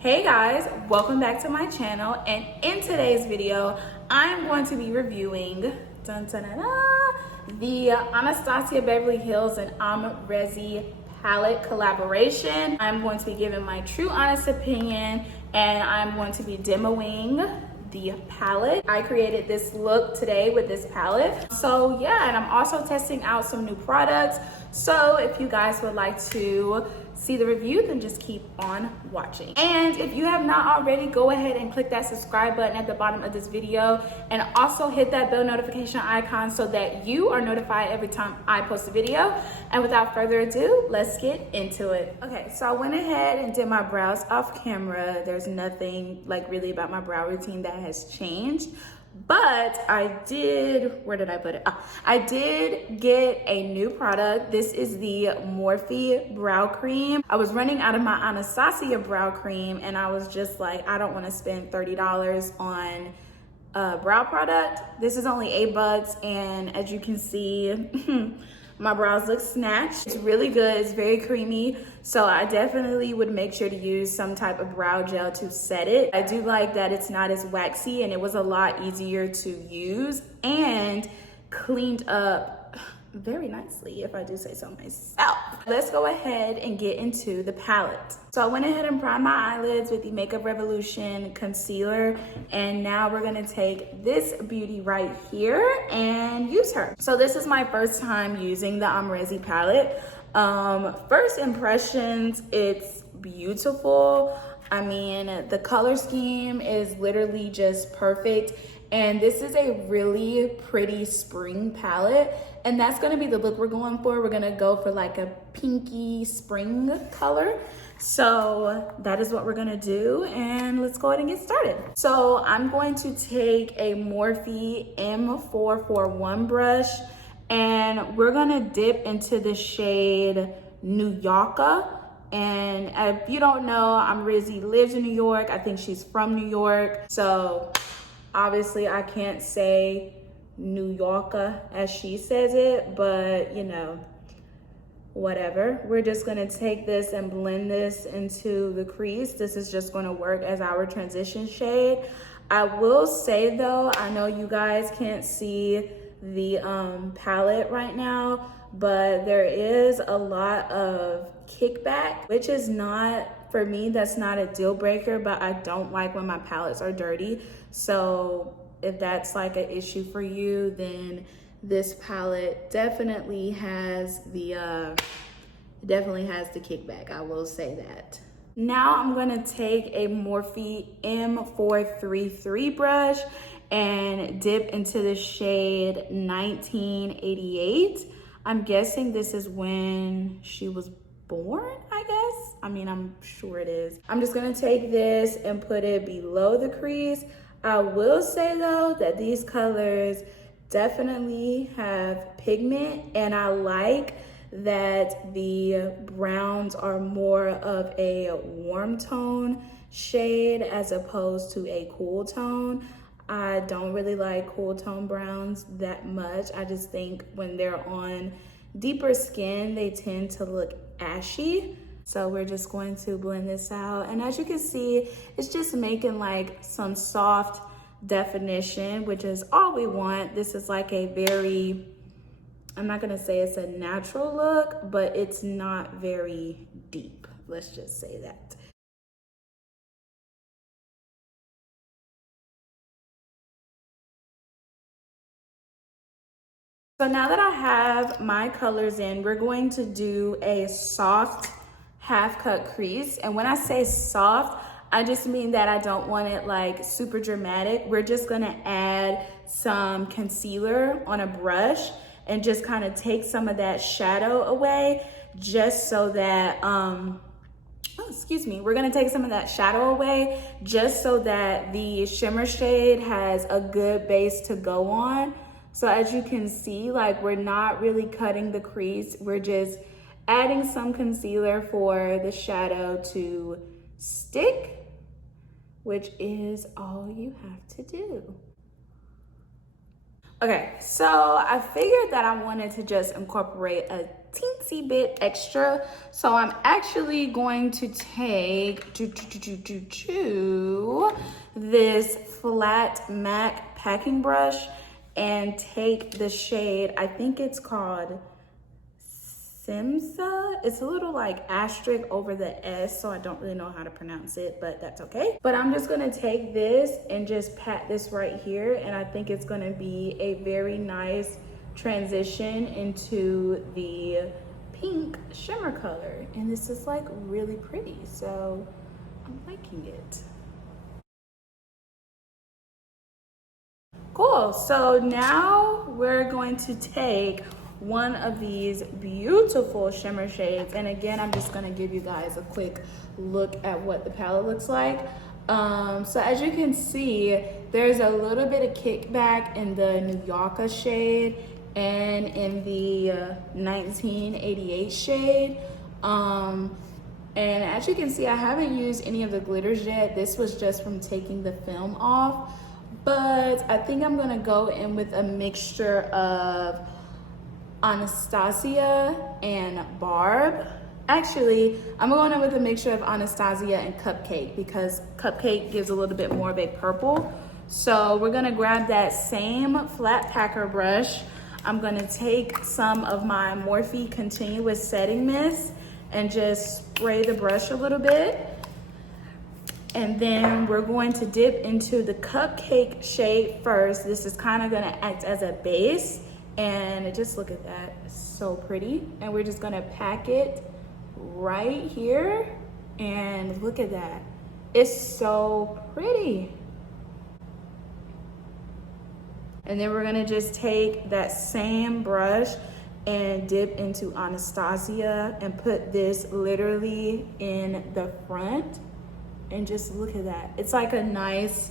Hey guys, welcome back to my channel, and in today's video I'm going to be reviewing the Anastasia Beverly Hills and Amrezy palette collaboration. I'm going to be giving my true honest opinion, and I'm going to be demoing the palette. I created this look today with this palette. So yeah, and I'm also testing out some new products. So if you guys would like to see the review, then just keep on watching. And if you have not already, go ahead and click that subscribe button at the bottom of this video, and also hit that bell notification icon so that you are notified every time I post a video. And without further ado, let's get into it. Okay, so I went ahead and did my brows off camera. There's nothing like really about my brow routine that has changed. But I did, where did I put it? I did get a new product. This is the Morphe brow cream. I was running out of my Anastasia brow cream, and I was just like, I don't want to spend $30 on a brow product. This is only $8, and as you can see, my brows look snatched. It's really good, it's very creamy. So I definitely would make sure to use some type of brow gel to set it. I do like that it's not as waxy, and it was a lot easier to use and cleaned up very nicely, if I do say so myself. Let's go ahead and get into the palette. So I went ahead and primed my eyelids with the Makeup Revolution concealer, and now we're gonna take this beauty right here and use her. So this is my first time using the Amrezy palette. First impressions, it's beautiful. I mean, the color scheme is literally just perfect. And this is a really pretty spring palette, and that's gonna be the look we're going for. We're gonna go for like a pinky spring color. So that is what we're gonna do, and let's go ahead and get started. So I'm going to take a Morphe M441 brush, and we're gonna dip into the shade New Yorker. And if you don't know, Amrezy lives in New York. I think she's from New York. So obviously I can't say New Yorker as she says it, but you know, whatever. We're just gonna take this and blend this into the crease. This is just gonna work as our transition shade. I will say though, I know you guys can't see the palette right now, but there is a lot of kickback, which is not, for me, that's not a deal breaker, but I don't like when my palettes are dirty. So if that's like an issue for you, then this palette definitely has the kickback, I will say that. Now I'm gonna take a Morphe M433 brush and dip into the shade 1988. I'm guessing this is when she was born, I guess. I mean, I'm sure it is. I'm just gonna take this and put it below the crease. I will say though that these colors definitely have pigment, and I like that the browns are more of a warm tone shade as opposed to a cool tone. I don't really like cool tone browns that much. I just think when they're on deeper skin, they tend to look ashy. So we're just going to blend this out. And as you can see, it's just making like some soft definition, which is all we want. This is like a very, I'm not gonna say it's a natural look, but it's not very deep. Let's just say that. So now that I have my colors in, we're going to do a soft half cut crease. And when I say soft, I just mean that I don't want it like super dramatic. We're just gonna add some concealer on a brush and just kind of take some of that shadow away, just so that, we're gonna take some of that shadow away just so that the shimmer shade has a good base to go on. So as you can see, like, we're not really cutting the crease. We're just adding some concealer for the shadow to stick, which is all you have to do. Okay, so I figured that I wanted to just incorporate a teensy bit extra. So I'm actually going to take this flat MAC packing brush and take the shade, I think it's called Simsa. It's a little like asterisk over the S, so I don't really know how to pronounce it, but that's okay. But I'm just gonna take this and just pat this right here, and I think it's gonna be a very nice transition into the pink shimmer color. And this is like really pretty, so I'm liking it. Cool, so now we're going to take one of these beautiful shimmer shades, and again I'm just going to give you guys a quick look at what the palette looks like. So as you can see, there's a little bit of kickback in the New Yorker shade and in the 1988 shade, and as you can see, I haven't used any of the glitters yet. This was just from taking the film off, but I think I'm gonna go in with a mixture of Anastasia and Barb. Actually, I'm going in with a mixture of Anastasia and Cupcake because Cupcake gives a little bit more of a purple. So we're gonna grab that same flat packer brush. I'm gonna take some of my Morphe Continuous Setting Mist and just spray the brush a little bit. And then we're going to dip into the Cupcake shade first. This is kind of gonna act as a base. And just look at that, it's so pretty. And we're just gonna pack it right here. And look at that, it's so pretty. And then we're gonna just take that same brush and dip into Anastasia and put this literally in the front. And just look at that, it's like a nice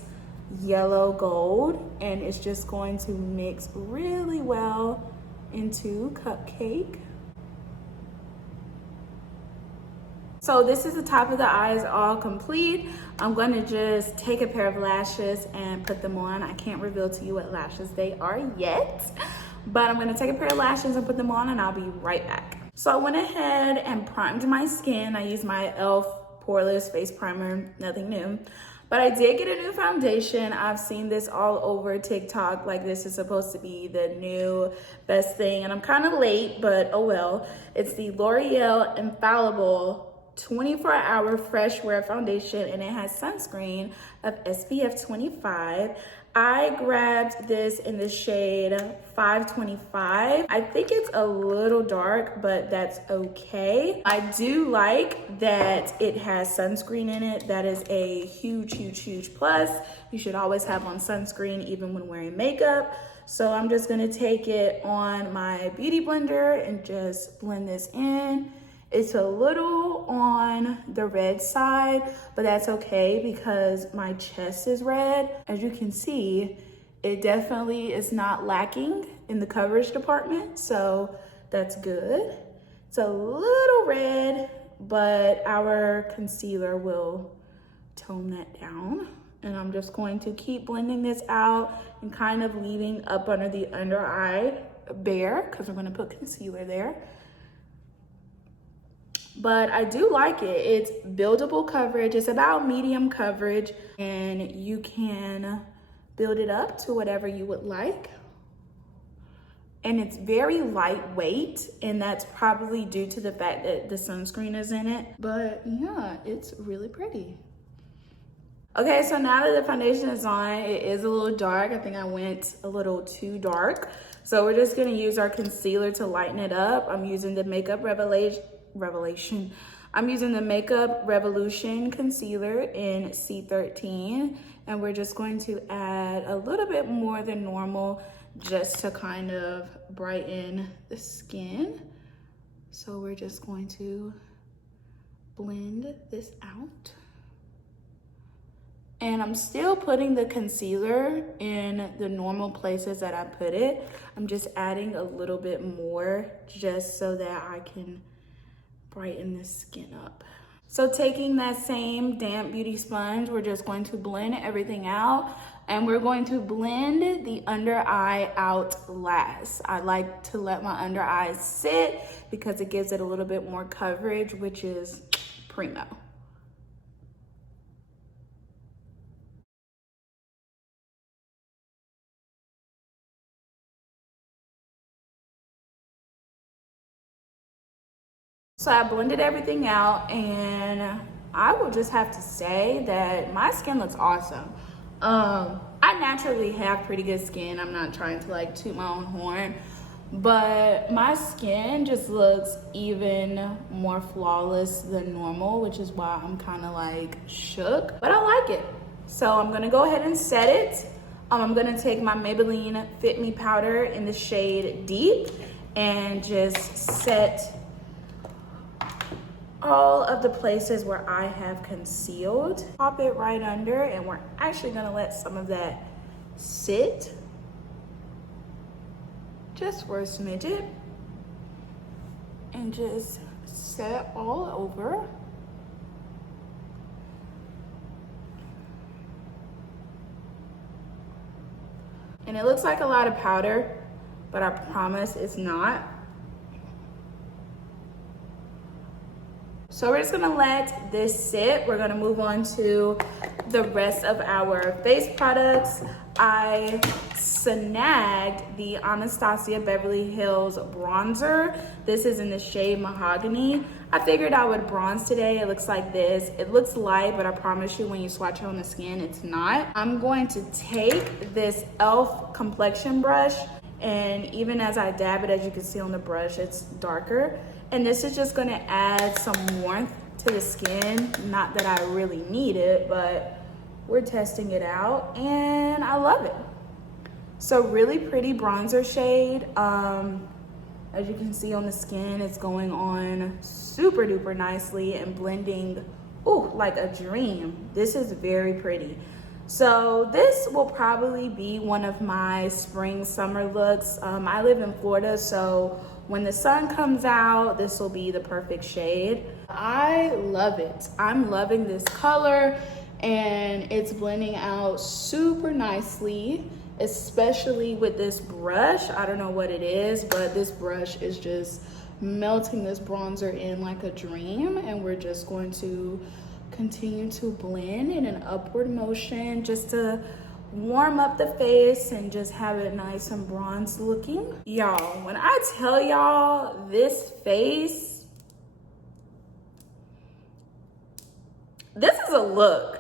yellow gold, and it's just going to mix really well into Cupcake. So this is the top of the eyes all complete. I'm going to just take a pair of lashes and put them on. I can't reveal to you what lashes they are yet, but I'm going to take a pair of lashes and put them on, and I'll be right back. So I went ahead and primed my skin. I used my e.l.f. Poreless Face Primer, nothing new. But I did get a new foundation. I've seen this all over TikTok, like this is supposed to be the new best thing, and I'm kind of late, but oh well. It's the L'Oreal Infallible 24-hour fresh wear foundation, and it has sunscreen of SPF 25. I grabbed this in the shade 525. I think it's a little dark, but that's okay. I do like that it has sunscreen in it. That is a huge plus. You should always have on sunscreen even when wearing makeup. So I'm just gonna take it on my beauty blender and just blend this in. It's a little on the red side, but that's okay because my chest is red. As you can see, it definitely is not lacking in the coverage department, so that's good. It's a little red, but our concealer will tone that down. And I'm just going to keep blending this out and kind of leaving up under the under eye bare because we're gonna put concealer there. But I do like it. It's buildable coverage. It's about medium coverage, and you can build it up to whatever you would like. And it's very lightweight, and that's probably due to the fact that the sunscreen is in it. But yeah, it's really pretty. Okay, so now that the foundation is on, it is a little dark. I think I went a little too dark. So we're just gonna use our concealer to lighten it up. I'm using the Makeup Revelation. I'm using the Makeup Revolution concealer in C13, and we're just going to add a little bit more than normal just to kind of brighten the skin. So we're just going to blend this out. And I'm still putting the concealer in the normal places that I put it. I'm just adding a little bit more just so that I can brighten the skin up. So taking that same damp beauty sponge, we're just going to blend everything out, and we're going to blend the under eye out last. I like to let my under eyes sit because it gives it a little bit more coverage, which is primo. So I blended everything out, and I will just have to say that my skin looks awesome. I naturally have pretty good skin. I'm not trying to like toot my own horn, but my skin just looks even more flawless than normal, which is why I'm kind of like shook, but I like it. So I'm gonna go ahead and set it. I'm gonna take my Maybelline Fit Me powder in the shade Deep and just set all of the places where I have concealed. Pop it right under, and we're actually gonna let some of that sit just for a smidget and just set all over. And it looks like a lot of powder, but I promise it's not. So we're just gonna let this sit. We're gonna move on to the rest of our face products. I snagged the Anastasia Beverly Hills bronzer. This is in the shade Mahogany. I figured I would bronze today. It looks like this. It looks light, but I promise you when you swatch it on the skin, it's not. I'm going to take this e.l.f. complexion brush, and even as I dab it, as you can see on the brush, it's darker. And this is just gonna add some warmth to the skin. Not that I really need it, but we're testing it out and I love it. So really pretty bronzer shade. As you can see on the skin, it's going on super duper nicely and blending, ooh, like a dream. This is very pretty. So this will probably be one of my spring summer looks. I live in Florida, so when the sun comes out, this will be the perfect shade. I love it. I'm loving this color, and it's blending out super nicely, especially with this brush. I don't know what it is, but this brush is just melting this bronzer in like a dream, and we're just going to continue to blend in an upward motion just to warm up the face and just have it nice and bronze looking. Y'all, when I tell y'all this face, this is a look.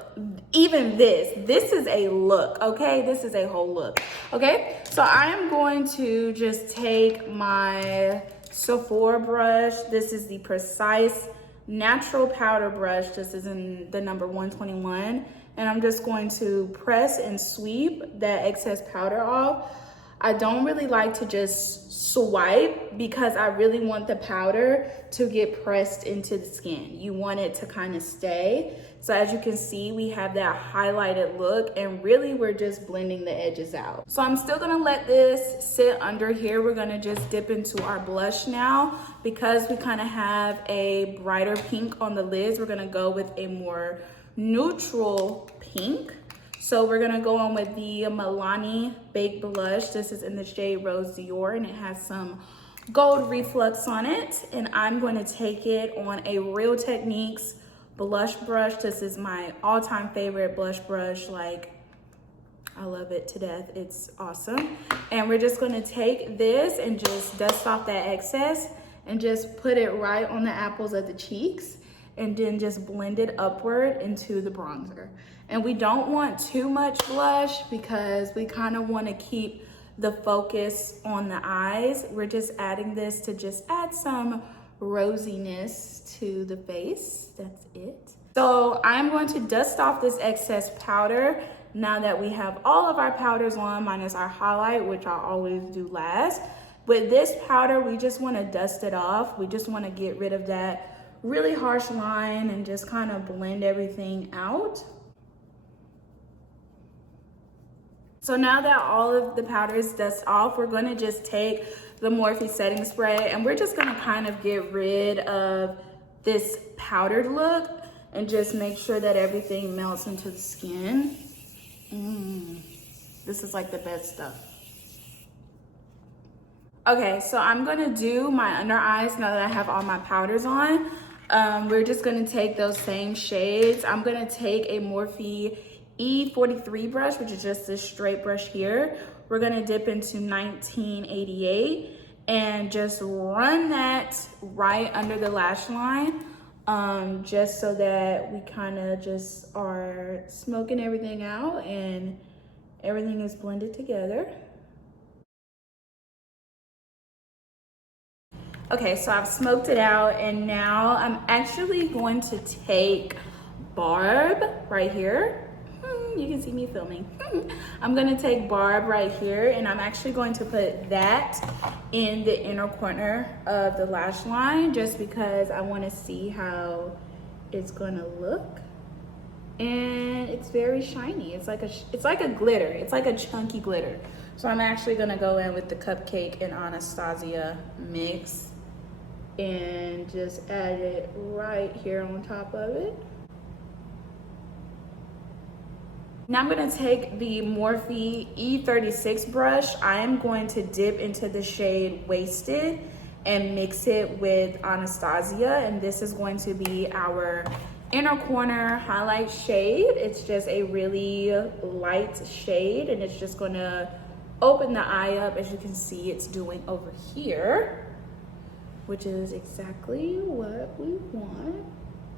Even this is a look, okay? This is a whole look, okay? So I am going to just take my Sephora brush. This is the Precise Natural Powder Brush. This is in the number 121. And I'm just going to press and sweep that excess powder off. I don't really like to just swipe because I really want the powder to get pressed into the skin. You want it to kind of stay. So as you can see, we have that highlighted look, and really we're just blending the edges out. So I'm still gonna let this sit under here. We're gonna just dip into our blush now. Because we kind of have a brighter pink on the lids, we're gonna go with a more neutral pink. So we're gonna go on with the Milani Baked Blush. This is in the shade Rose Dior, and it has some gold reflux on it. And I'm going to take it on a Real Techniques blush brush. This is my all-time favorite blush brush. Like, I love it to death. It's awesome. And we're just gonna take this and just dust off that excess and just put it right on the apples of the cheeks, and then just blend it upward into the bronzer. And we don't want too much blush because we kind of want to keep the focus on the eyes. We're just adding this to just add some rosiness to the face. That's it. So I'm going to dust off this excess powder now that we have all of our powders on, minus our highlight, which I always do last. With this powder, we just want to dust it off. We just want to get rid of that really harsh line and just kind of blend everything out. So now that all of the powder is dusted off, we're gonna just take the Morphe setting spray, and we're just gonna kind of get rid of this powdered look and just make sure that everything melts into the skin. This is like the best stuff. Okay, so I'm gonna do my under eyes now that I have all my powders on. We're just gonna take those same shades. I'm gonna take a Morphe E43 brush, which is just this straight brush here. We're gonna dip into 1988 and just run that right under the lash line, just so that we kind of just are smoking everything out and everything is blended together. Okay, so I've smoked it out, and now I'm actually going to take Barb right here. You can see me filming. I'm gonna take Barb right here, and I'm actually going to put that in the inner corner of the lash line just because I wanna see how it's gonna look. And it's very shiny. It's like a glitter. It's like a chunky glitter. So I'm actually gonna go in with the Cupcake and Anastasia mix and just add it right here on top of it. Now I'm gonna take the Morphe E36 brush. I am going to dip into the shade Wasted and mix it with Anastasia, and this is going to be our inner corner highlight shade. It's just a really light shade, and it's just gonna open the eye up, as you can see it's doing over here, which is exactly what we want.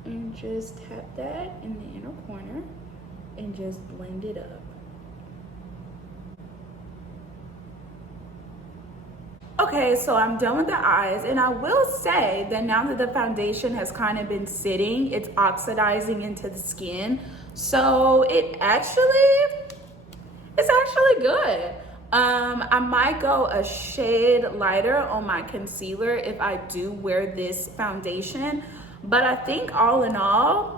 And just tap that in the inner corner and just blend it up. Okay, so I'm done with the eyes, and I will say that now that the foundation has kind of been sitting, it's oxidizing into the skin. So it's actually good. I might go a shade lighter on my concealer if I do wear this foundation, but I think all in all,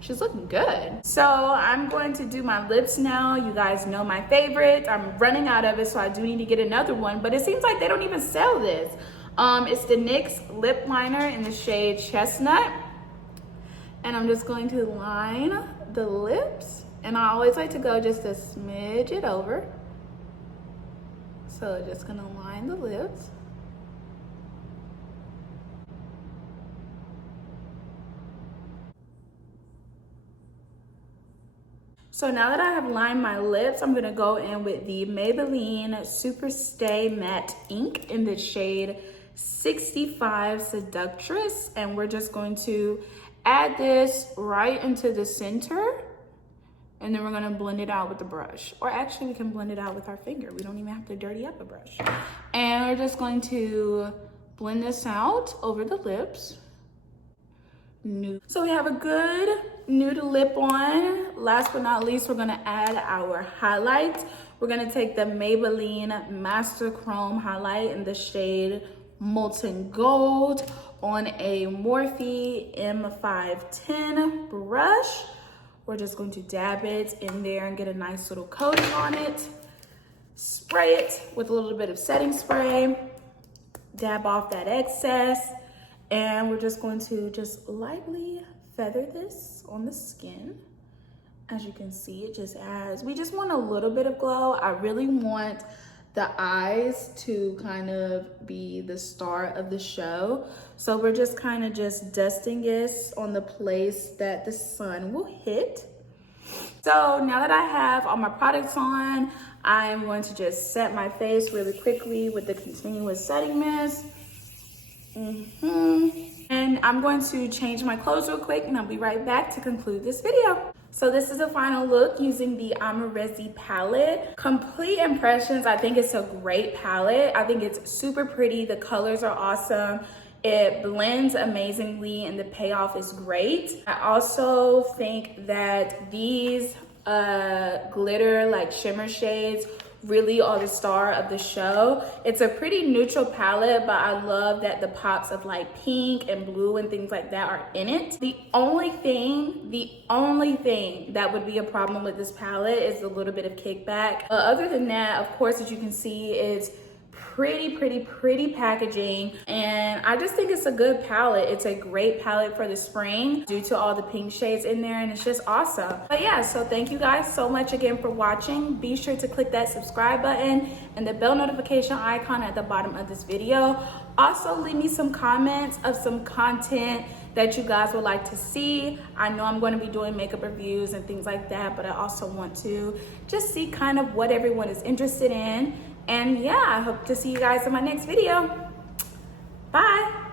she's looking good. So I'm going to do my lips now. You guys know my favorite. I'm running out of it, so I do need to get another one, but it seems like they don't even sell this. It's the NYX lip liner in the shade Chestnut. And I'm just going to line the lips. And I always like to go just a smidge it over. So just gonna line the lips. So now that I have lined my lips, I'm gonna go in with the Maybelline Super Stay Matte Ink in the shade 65 Seductress. And we're just going to add this right into the center. And then we're gonna blend it out with the brush. Or actually we can blend it out with our finger. We don't even have to dirty up a brush. And we're just going to blend this out over the lips. Nude. So we have a good nude lip on. Last but not least, we're gonna add our highlights. We're gonna take the Maybelline Master Chrome highlight in the shade Molten Gold on a Morphe M510 brush. We're just going to dab it in there and get a nice little coating on it. Spray it with a little bit of setting spray. Dab off that excess. And we're just going to just lightly feather this on the skin. As you can see, it just adds, we just want a little bit of glow. I really want the eyes to kind of be the star of the show. So we're just kind of just dusting this on the place that the sun will hit. So now that I have all my products on, I'm going to just set my face really quickly with the continuous setting mist. And I'm going to change my clothes real quick, and I'll be right back to conclude this video. So this is the final look using the Amrezy palette. Complete impressions, I think it's a great palette. I think it's super pretty. The colors are awesome. It blends amazingly and the payoff is great. I also think that these glitter like shimmer shades really are the star of the show. It's a pretty neutral palette, but I love that the pops of like pink and blue and things like that are in it. The only thing that would be a problem with this palette is a little bit of kickback. Other than that, of course, as you can see, it's pretty packaging, and I just think it's a good palette. It's a great palette for the spring due to all the pink shades in there, and it's just awesome. But yeah, so thank you guys so much again for watching. Be sure to click that subscribe button and the bell notification icon at the bottom of this video. Also, leave me some comments of some content that you guys would like to see. I know I'm going to be doing makeup reviews and things like that, but I also want to just see kind of what everyone is interested in. And yeah, I hope to see you guys in my next video. Bye.